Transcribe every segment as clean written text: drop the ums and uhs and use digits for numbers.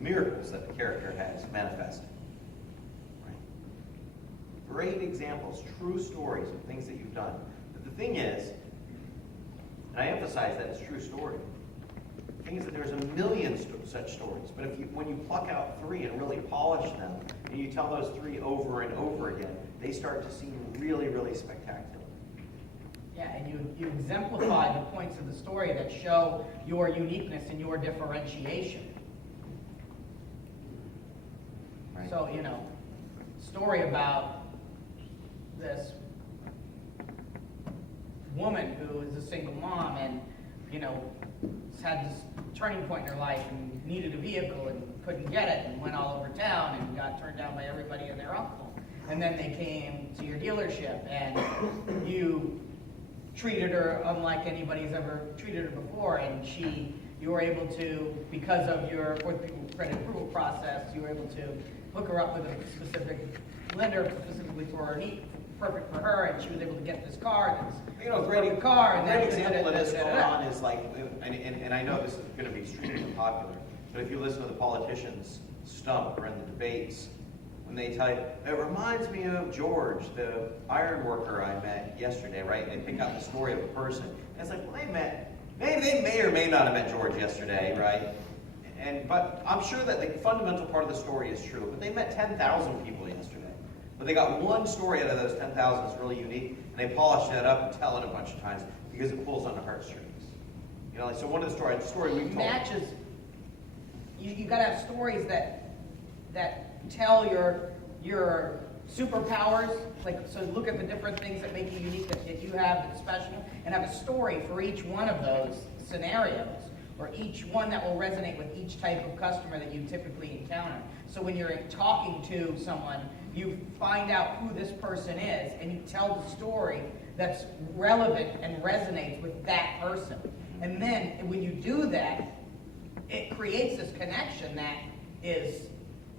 miracles that the character has manifested. Right? Great examples, true stories of things that you've done. But the thing is, and I emphasize that it's true story. The thing is that there's a million such stories. But when you pluck out 3 and really polish them, and you tell those 3 over and over again, they start to seem really, really spectacular. Yeah, and you exemplify the points of the story that show your uniqueness and your differentiation. Right. So, story about this woman who is a single mom and, had this turning point in her life and needed a vehicle and couldn't get it and went all over town and got turned down by everybody and their uncle. And then they came to your dealership and you treated her unlike anybody's ever treated her before, and you were able to, because of your credit approval process, you were able to hook her up with a specific lender specifically for her need, perfect for her, and she was able to get this car. A great car. And great example of this going on is like, and I know this is going to be extremely popular, but if you listen to the politicians stump or in the debates, when they tell you, it reminds me of George, the iron worker I met yesterday, right? And they pick out the story of a person. And it's like, well, they may or may not have met George yesterday, right? But I'm sure that the fundamental part of the story is true. But they met 10,000 people yesterday. But they got one story out of those 10,000 that's really unique, and they polish that up and tell it a bunch of times because it pulls on the heartstrings. So one of the story we've told. Matches. You got to have stories that tell your superpowers. So look at the different things that make you unique, that you have that's special, and have a story for each one of those scenarios, or each one that will resonate with each type of customer that you typically encounter. So when you're talking to someone, you find out who this person is, and you tell the story that's relevant and resonates with that person. And then when you do that, it creates this connection that is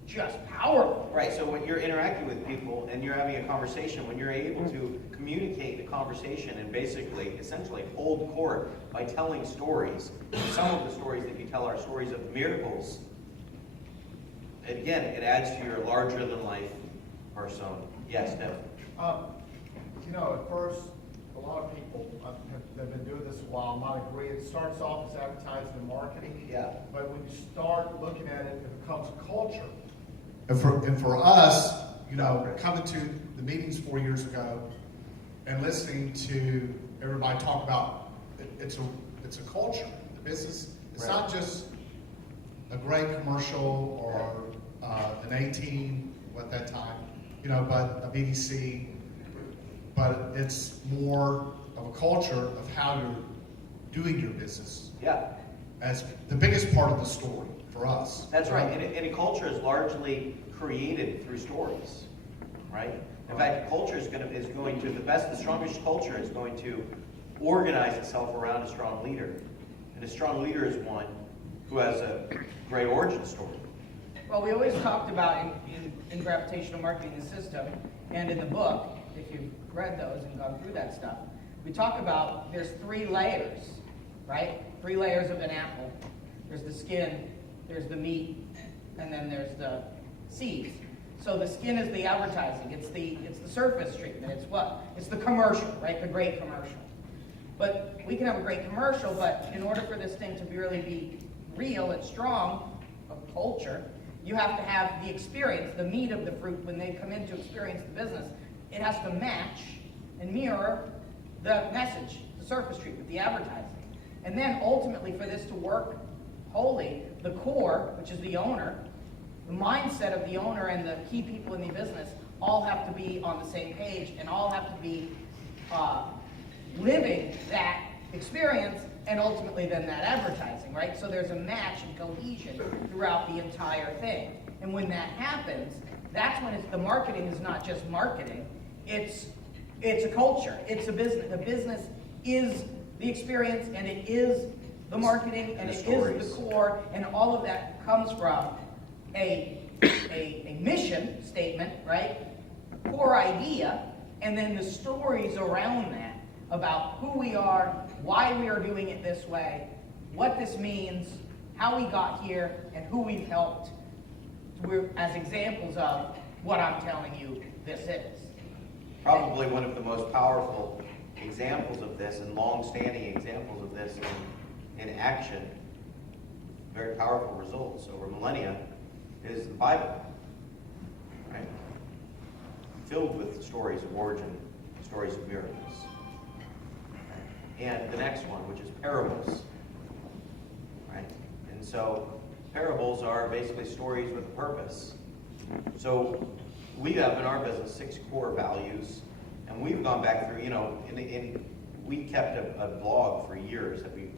just powerful. Right, so when you're interacting with people and you're having a conversation, when you're able to communicate the conversation and essentially hold court by telling stories, some of the stories that you tell are stories of miracles, and again, it adds to your larger-than-life persona. Yes, Devin? At first, a lot of people have been doing this a while, might agree. It starts off as advertising and marketing. Yeah. But when you start looking at it, it becomes culture. And for us, coming to the meetings 4 years ago and listening to everybody talk about it's a culture. The business, it's Right. not just a great commercial or an 18 at that time, but a BDC. But it's more of a culture of how you're doing your business. Yeah. As the biggest part of the story for us. That's right, and a culture is largely created through stories, right? In fact, culture is going to the strongest culture is going to organize itself around a strong leader, and a strong leader is one who has a great origin story. Well, we always talked about in gravitational marketing the system, and in the book, if you've read those and gone through that stuff, we talk about there's 3 layers, right? 3 layers of an apple. There's the skin, there's the meat, and then there's the seeds. So the skin is the advertising. It's the surface treatment. It's the commercial, right? The great commercial. But we can have a great commercial, but in order for this thing to really be real and strong, of culture, you have to have the experience, the meat of the fruit when they come in to experience the business. It has to match and mirror the message, the surface treatment, the advertising. And then ultimately for this to work wholly, the core, which is the owner, the mindset of the owner and the key people in the business all have to be on the same page and all have to be living that experience and ultimately then that advertising, right? So there's a match and cohesion throughout the entire thing. And when that happens, that's when the marketing is not just marketing, it's a culture, it's a business. The business is the experience and it is the marketing and it is the core, and all of that comes from a mission statement, right? Core idea, and then the stories around that about who we are, why we are doing it this way, what this means, how we got here and who we've helped. We're as examples of what I'm telling you this is. Probably one of the most powerful examples of this and long-standing examples of this in action, very powerful results over millennia, is the Bible, right? Filled with stories of origin, stories of miracles. And the next one, which is parables, right? And so parables are basically stories with a purpose. So we have in our business 6 core values, and we've gone back through, we kept a blog for years that we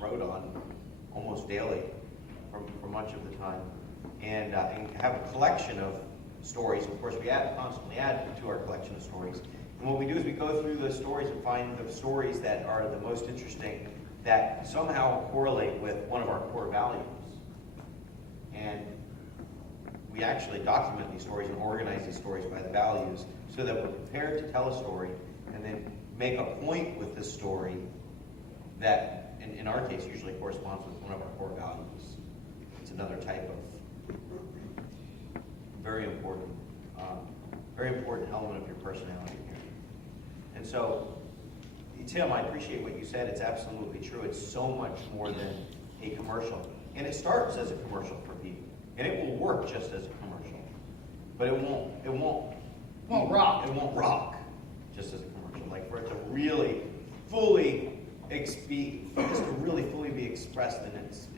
wrote on almost daily for much of the time, and have a collection of stories. Of course, we constantly add to our collection of stories. And what we do is we go through the stories and find the stories that are the most interesting, that somehow correlate with one of our core values. And we actually document these stories and organize these stories by the values so that we're prepared to tell a story and then make a point with the story that, in our case, usually corresponds with one of our core values. It's another type of very important element of your personality here. And so, Tim, I appreciate what you said. It's absolutely true. It's so much more than a commercial. And it starts as a commercial for people. And it will work just as a commercial. But it won't rock. It won't rock just as a commercial. Like for it to really fully be expressed in its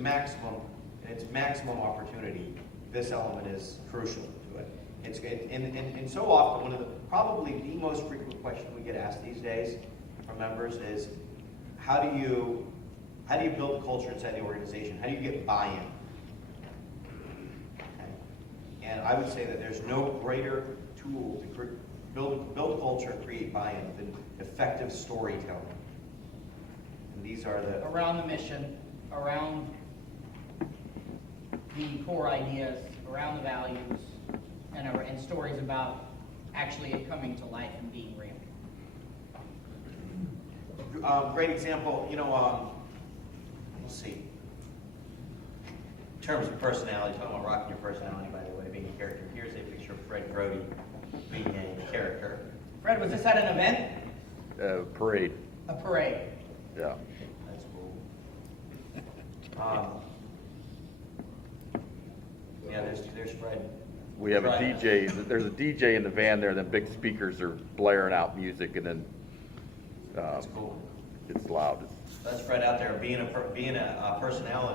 maximum opportunity, this element is crucial to it. And so often, one of the probably the most frequent question we get asked these days from members is, how do you build culture inside the organization? How do you get buy-in? Okay. And I would say that there's no greater tool to build culture and create buy-in than effective storytelling. And these are the Around the mission, around the core ideas, around the values, and stories about actually it coming to life and being real. great example. Let's see. In terms of personality, talking about rocking your personality, by the way, being a character. Here's a picture of Fred Brody being a character. Fred, was this at an event? Parade. A parade. Yeah. That's cool. Yeah, there's Fred. We have a Right. DJ. There's a DJ in the van there. Then big speakers are blaring out music, and then That's cool. it's loud. That's Fred out there being a personality.